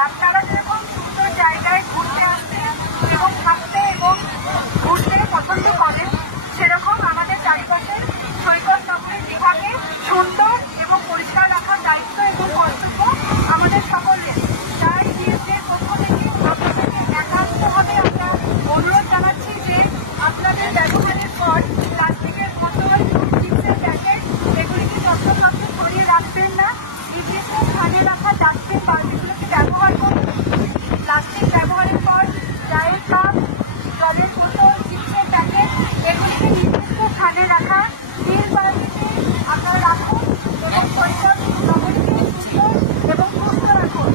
আপনারা যেরকম সুন্দর জায়গায় ঘুরতে আসতে এবং থাকতে এবং ঘুরতে পছন্দ করেন, সেরকম আমাদের চারিপাশের সৈকত নগরী দীঘাকে সুন্দর এবং পরিষ্কার রাখার দায়িত্ব এবং কর্তব্য আমাদের সকলের। তাই বিএসএর পক্ষ থেকে আপনাদেরকে একান্তভাবে আমরা অনুরোধ জানাচ্ছি যে আপনাদের ব্যবহারের পর প্লাস্টিকের বোতল, চিপসের প্যাকেট এগুলিকে যত্নভাবে সরিয়ে রাখবেন না। নির্দিষ্ট স্থানে রাখা ডাস্টবিন বালতিগুলোকে ব্যবহার করুন। প্লাস্টিক ব্যবহারের পর চায়ের কাপ, জলের বোতল, চিপসের প্যাকেট এগুলিকে নির্দিষ্ট স্থানে রাখা স্টিল বালতিতে আপনারা রাখুন এবং সৈকত নগরীকে সুন্দর এবং সুস্থ রাখুন।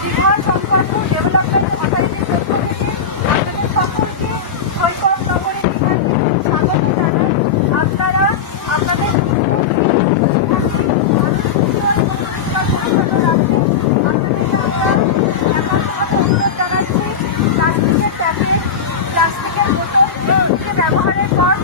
দীঘা সংক্রান্ত ডেভেলপমেন্ট অথরিটির পক্ষ থেকে আপনাদের সকলকে সৈকত নগরী দীঘায় স্বাগত জানাই। আপনারা আপনাদের প্লাস্টিকের বোতল ব্যবহারের পর